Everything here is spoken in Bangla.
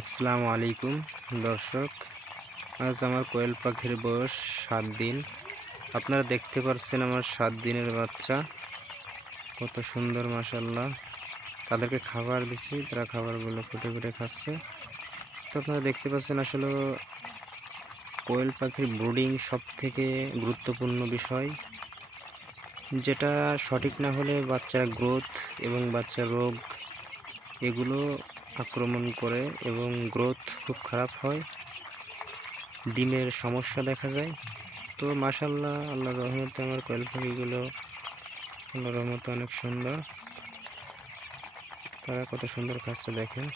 আসসালামু আলাইকুম দর্শক। আজ আমার কোয়েল পাখির বয়স 7 দিন। আপনারা দেখতে পাচ্ছেন আমার 7 দিনের বাচ্চা কত সুন্দর, মাশাআল্লাহ। তাদেরকে খাবার দিছি, তারা খাবারগুলো ফুটে ফুটে খাচ্ছে। তো আপনারা দেখতে পাচ্ছেন, আসলে কোয়েল পাখির ব্রুডিং সবথেকে গুরুত্বপূর্ণ বিষয়, যেটা সঠিক না হলে বাচ্চার গ্রোথ এবং বাচ্চার রোগ এগুলো আক্রমণ করে এবং গ্রোথ খুব খারাপ হয়, ডিমের সমস্যা দেখা যায়। তো মাশাআল্লাহ, আল্লাহর রহমতে আমার কোয়েল পাখিগুলো আল্লাহর রহমতে অনেক সুন্দর। তারা কত সুন্দর খাচ্ছে দেখেন।